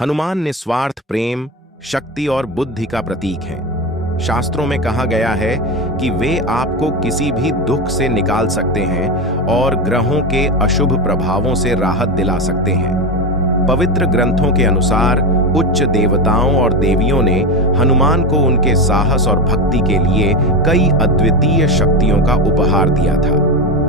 हनुमान निस्वार्थ प्रेम, शक्ति और बुद्धि का प्रतीक हैं। शास्त्रों में कहा गया है कि वे आपको किसी भी दुख से निकाल सकते हैं और ग्रहों के अशुभ प्रभावों से राहत दिला सकते हैं। पवित्र ग्रंथों के अनुसार उच्च देवताओं और देवियों ने हनुमान को उनके साहस और भक्ति के लिए कई अद्वितीय शक्तियों का उपहार दिया था।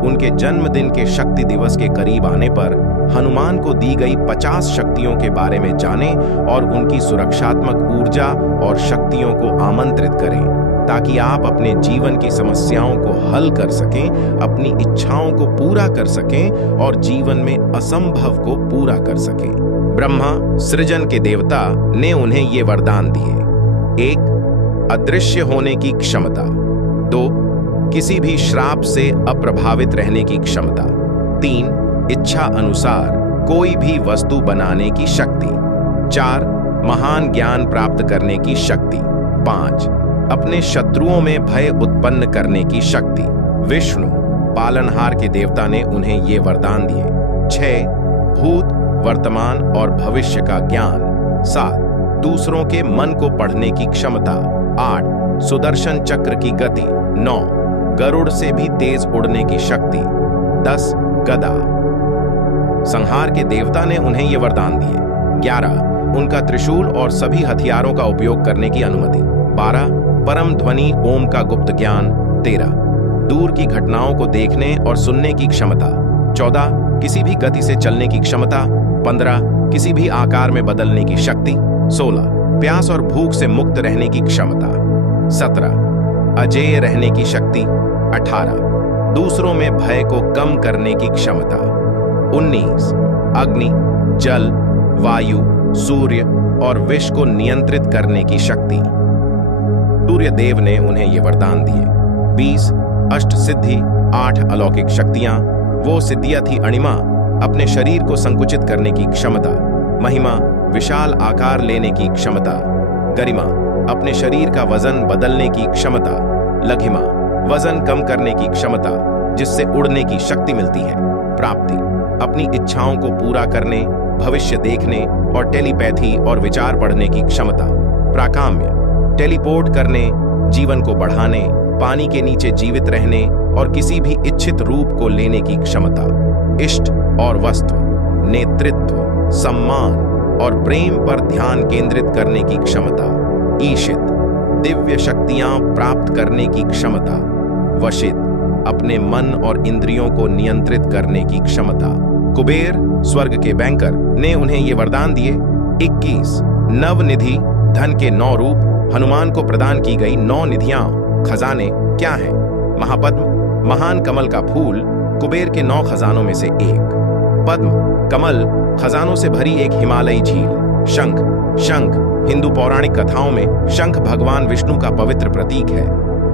उनके जन्मदिन के शक्ति दिवस के करीब आने पर हनुमान को दी गई 50 शक्तियों के बारे में जानें और उनकी सुरक्षात्मक ऊर्जा और शक्तियों को आमंत्रित करें, ताकि आप अपने जीवन की समस्याओं को हल कर सकें, अपनी इच्छाओं को पूरा कर सकें और जीवन में असंभव को पूरा कर सकें। ब्रह्मा, सृजन के देवता, ने उन्हें ये वरदान दिए। 1. अदृश्य होने की क्षमता। 2. किसी भी श्राप से अप्रभावित रहने की क्षमता। 3. इच्छा अनुसार कोई भी वस्तु बनाने की शक्ति। 4. महान ज्ञान प्राप्त करने की शक्ति। 5. अपने शत्रुओं में भय उत्पन्न करने की शक्ति। विष्णु, पालनहार के देवता, ने उन्हें ये वरदान दिए। 6. भूत, वर्तमान और भविष्य का ज्ञान। 7. दूसरों के मन को पढ़ने की क्षमता। 8. सुदर्शन चक्र की गति। 9. गरुड़ से भी तेज उड़ने की शक्ति। 10. गदा। संहार के देवता ने उन्हें ये वरदान दिए। 11. उनका त्रिशूल और सभी हथियारों का उपयोग करने की अनुमति। 12. परम ध्वनि ओम का गुप्त ज्ञान। 13. दूर की घटनाओं को देखने और सुनने की क्षमता। 14. किसी भी गति से चलने की क्षमता। 15. किसी भी आकार में बदलने की शक्ति। 16. प्यास और भूख से मुक्त रहने की क्षमता। 17. अजेय रहने की शक्ति। 18. दूसरों में भय को कम करने की क्षमता। 19. अग्नि, जल, वायु, सूर्य और विष को नियंत्रित करने की शक्ति। सूर्य देव ने उन्हें ये वरदान दिए। 20. अष्ट सिद्धि, 8 अलौकिक शक्तियां। वो सिद्धियां थी अणिमा, अपने शरीर को संकुचित करने की क्षमता। महिमा, विशाल आकार लेने की क्षमता। गरिमा, अपने शरीर का वजन बदलने की क्षमता। लघिमा, वजन कम करने की क्षमता, जिससे उड़ने की शक्ति मिलती है। प्राप्ति, अपनी इच्छाओं को पूरा करने, भविष्य देखने और टेलीपैथी और विचार पढ़ने की क्षमता। प्राकाम्य, टेलीपोर्ट करने, जीवन को बढ़ाने, पानी के नीचे जीवित रहने और किसी भी इच्छित रूप को लेने की क्षमता। इष्ट और वस्तु, नेतृत्व, सम्मान और प्रेम पर ध्यान केंद्रित करने की क्षमता। ईशित, दिव्य शक्तियां प्राप्त करने की क्षमता। वशित, अपने मन और इंद्रियों को नियंत्रित करने की क्षमता। कुबेर, स्वर्ग के बैंकर, ने उन्हें ये वरदान दिए। 21. नवनिधि, धन के 9 रूप। हनुमान को प्रदान की गई 9 निधियां, खजाने क्या हैं? महापद्म, महान कमल का फूल, कुबेर के 9 खजानों में से एक। पद्म, कमल, खजानों से भरी एक हिमालयी झील। शंख, शंख, हिंदू पौराणिक कथाओं में शंख भगवान विष्णु का पवित्र प्रतीक है।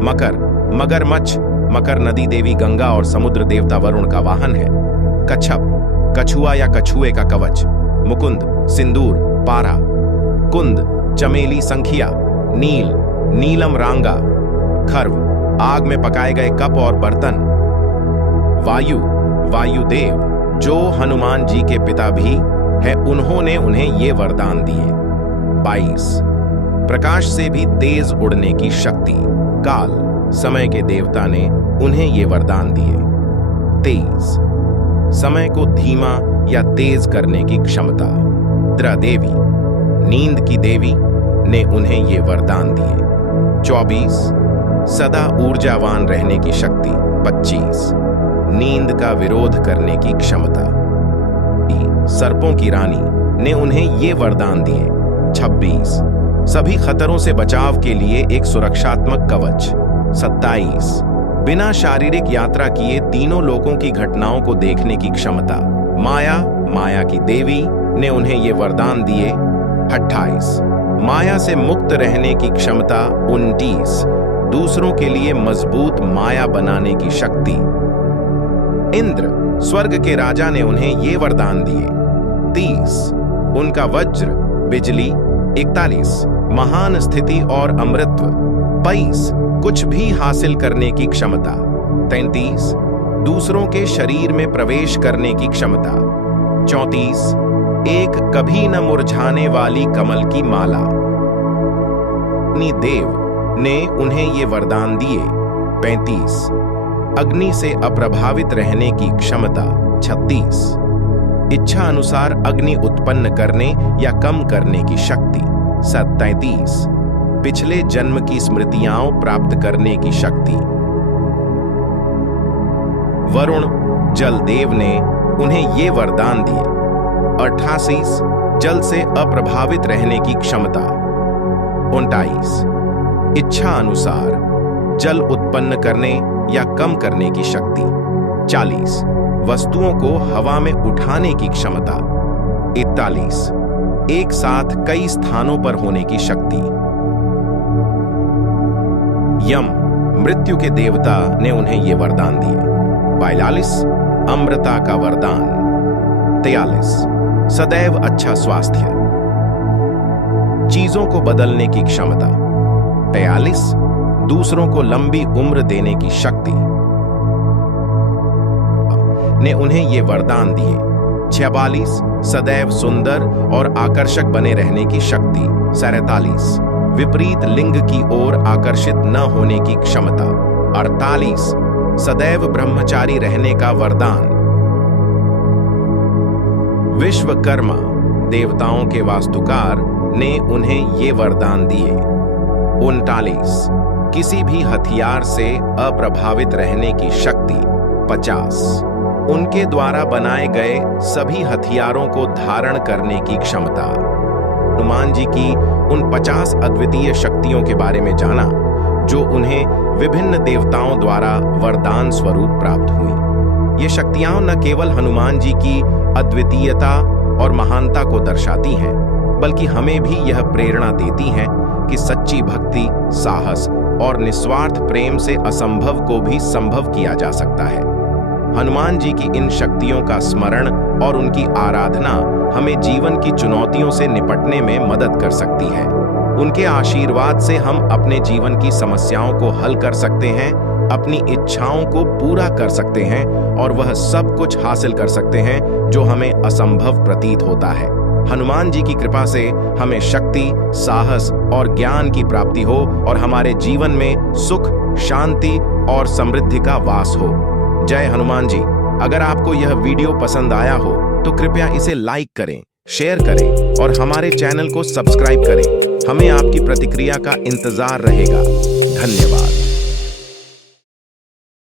मकर, मगरमच्छ, मकर नदी देवी गंगा और समुद्र देवता वरुण का वाहन है। कच्छप, कछुआ या कछुए का कवच। मुकुंद, सिंदूर, पारा। कुंद, चमेली संखिया। नील, नीलम रांगा। खर्व, आग में पकाए गए कप और बर्तन। वायु, वायुदेव, जो हनुमान जी के पिता भी है, उन्होंने उन्हें ये वरदान दिए। 22. प्रकाश से भी तेज उड़ने की शक्ति। काल, समय के देवता, ने उन्हें ये वरदान दिए। 23. समय को धीमा या तेज करने की क्षमता। इंद्रा देवी, नींद की देवी, ने उन्हें ये वरदान दिए। 24. सदा ऊर्जावान रहने की शक्ति। 25. नींद का विरोध करने की क्षमता। सर्पों की रानी, ने उन्हें ये वरदान दिए। 26. सभी खतरों से बचाव के लिए एक सुरक्षात्मक कवच। 27. बिना शारीरिक यात्रा किए तीनों लोकों की घटनाओं को देखने की क्षमता। माया, माया की देवी, ने उन्हें ये वरदान दिए। 28. माया से मुक्त रहने की क्षमता। 29. दूसरों के लिए मजबूत माया बनाने की शक्ति। इंद्र, स्वर्ग के राजा, ने उन्हें ये वरदान दिए। 30. उनका वज्र, बिजली। 41. महान स्थिति और अमृतत्व। 22. कुछ भी हासिल करने की क्षमता। 33. दूसरों के शरीर में प्रवेश करने की क्षमता। 34. एक कभी न मुरझाने वाली कमल की माला। अग्नि देव ने उन्हें ये वरदान दिए। 35 अग्नि से अप्रभावित रहने की क्षमता। 36 इच्छा अनुसार अग्नि उत्पन्न करने या कम करने की शक्ति। 37 पिछले जन्म की स्मृतियां प्राप्त करने की शक्ति। वरुण जल देव ने उन्हें ये वरदान दिए। 38 जल से अप्रभावित रहने की क्षमता। 39 इच्छा अनुसार जल उत्पन्न करने या कम करने की शक्ति। 40 वस्तुओं को हवा में उठाने की क्षमता। 41 एक साथ कई स्थानों पर होने की शक्ति। यम मृत्यु के देवता ने उन्हें ये वरदान दिए। 42 अमृता का वरदान। 43 सदैव अच्छा स्वास्थ्य। चीजों को बदलने की क्षमता। 43 दूसरों को लंबी उम्र देने की शक्ति ने उन्हें ये वरदान दिए। 46 सदैव सुंदर और आकर्षक बने रहने की शक्ति। 47 विपरीत लिंग की ओर आकर्षित न होने की क्षमता। 48 सदैव ब्रह्मचारी रहने का वरदान। विश्वकर्मा देवताओं के वास्तुकार ने उन्हें ये वरदान दिए। 39 किसी भी हथियार से अप्रभावित रहने की शक्ति। 50 उनके द्वारा बनाए गए सभी हथियारों को धारण करने की क्षमता। हनुमान जी की उन 50 अद्वितीय शक्तियों के बारे में जाना जो उन्हें विभिन्न देवताओं द्वारा वरदान स्वरूप प्राप्त हुई। ये शक्तियां न केवल हनुमान जी की अद्वितीयता और महानता को दर्शाती हैं, बल्कि हमें भी यह प्रेरणा देती हैं कि सच्ची भक्ति, साहस और निस्वार्थ प्रेम से असंभव को भी संभव किया जा सकता है। हनुमान जी की इन शक्तियों का स्मरण और उनकी आराधना हमें जीवन की चुनौतियों से निपटने में मदद कर सकती है। उनके आशीर्वाद से हम अपने जीवन की समस्याओं को हल कर सकते हैं, अपनी इच्छाओं को पूरा कर सकते हैं और वह सब कुछ हासिल कर सकते हैं जो हमें असंभव प्रतीत होता है। हनुमान जी की कृपा से हमें शक्ति, साहस और ज्ञान की प्राप्ति हो और हमारे जीवन में सुख, शांति और समृद्धि का वास हो। जय हनुमान जी। अगर आपको यह वीडियो पसंद आया हो तो कृपया इसे लाइक करें, शेयर करें और हमारे चैनल को सब्सक्राइब करें। हमें आपकी प्रतिक्रिया का इंतजार रहेगा। धन्यवाद।